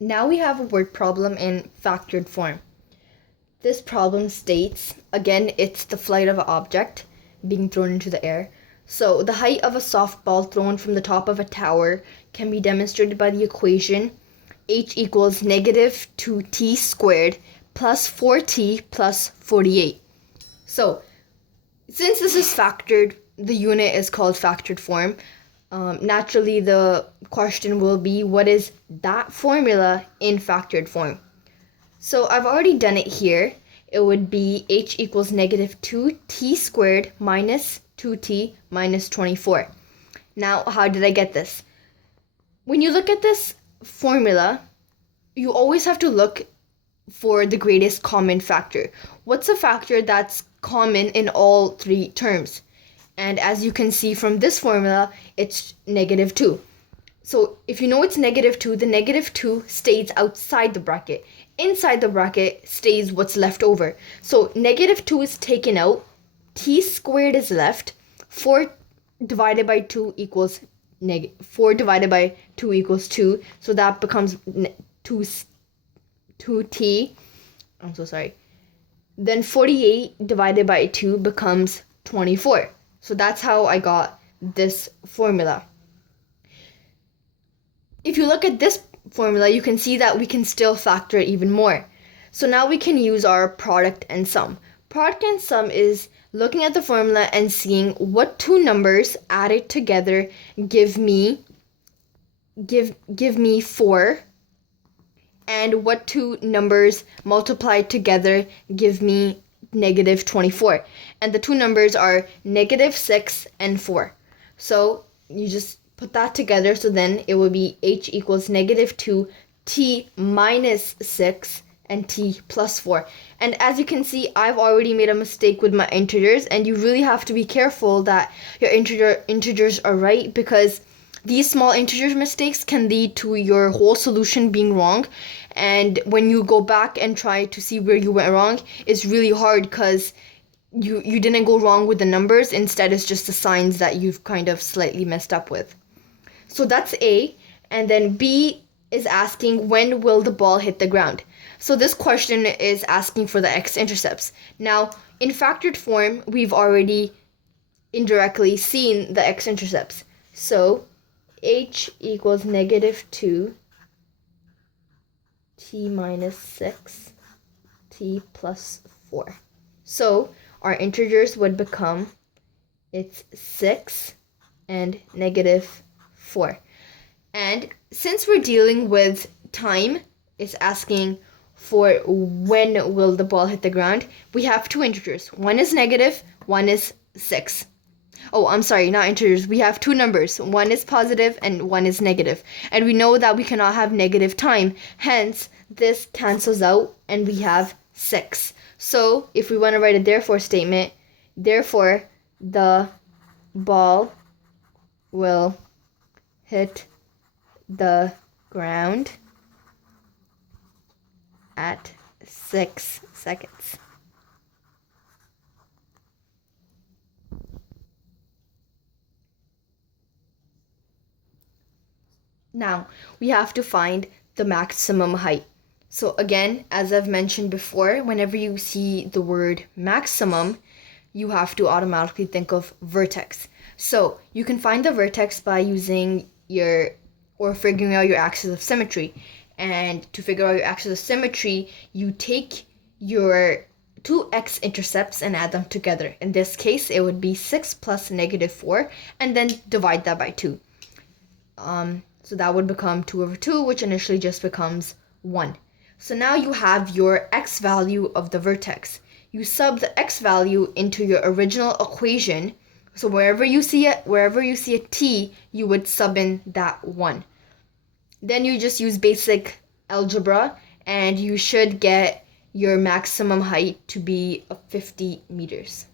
Now we have a word problem in factored form. This problem states, again, it's the flight of an object being thrown into the air. So the height of a softball thrown from the top of a tower can be demonstrated by the equation h equals negative 2t squared plus 4t plus 48. So since this is factored, the unit is called factored form. Naturally, the question will be, what is that formula in factored form? So I've already done it here. It would be h equals negative 2t squared minus 2t minus 24. Now, how did I get this? When you look at this formula, you always have to look for the greatest common factor. What's a factor that's common in all three terms? And as you can see from this formula, it's negative 2. So if you know it's negative 2, the negative 2 stays outside the bracket. Inside the bracket stays what's left over. So negative 2 is taken out, t squared is left, 4 divided by 2 equals 4 divided by 2 equals 2. So that becomes 2t. I'm so sorry. Then 48 divided by 2 becomes 24. So that's how I got this formula. If you look at this formula, you can see that we can still factor it even more. So now we can use our product and sum. Product and sum is looking at the formula and seeing what two numbers added together give me 4, and what two numbers multiplied together give me negative 24. And the two numbers are negative 6 and 4. So you just put that together. So then it will be h equals negative 2 t minus 6 and t plus 4. And as you can see, I've already made a mistake with my integers, and you really have to be careful that your integers are right, because these small integer mistakes can lead to your whole solution being wrong. And when you go back and try to see where you went wrong, it's really hard because you didn't go wrong with the numbers. Instead, it's just the signs that you've kind of slightly messed up with. So that's A. And then B is asking, when will the ball hit the ground? So this question is asking for the x-intercepts. Now, in factored form, we've already indirectly seen the x-intercepts. So h equals negative 2 t minus 6 t plus 4. So our integers would become, it's 6 and negative 4. And since we're dealing with time, it's asking for when will the ball hit the ground. We have two integers. One is negative, one is 6. Oh, I'm sorry, not integers. We have two numbers. One is positive and one is negative. And we know that we cannot have negative time. Hence, this cancels out and we have 6. So, if we want to write a therefore statement, therefore, the ball will hit the ground at 6 seconds. Now, we have to find the maximum height. So again, as I've mentioned before, whenever you see the word maximum, you have to automatically think of vertex. So you can find the vertex by using figuring out your axis of symmetry. And to figure out your axis of symmetry, you take your two x-intercepts and add them together. In this case, it would be 6 plus negative 4, and then divide that by 2. So that would become 2 over 2, which initially just becomes 1. So now you have your x value of the vertex. You sub the x value into your original equation. So wherever you see a t, you would sub in that 1. Then you just use basic algebra, and you should get your maximum height to be 50 meters.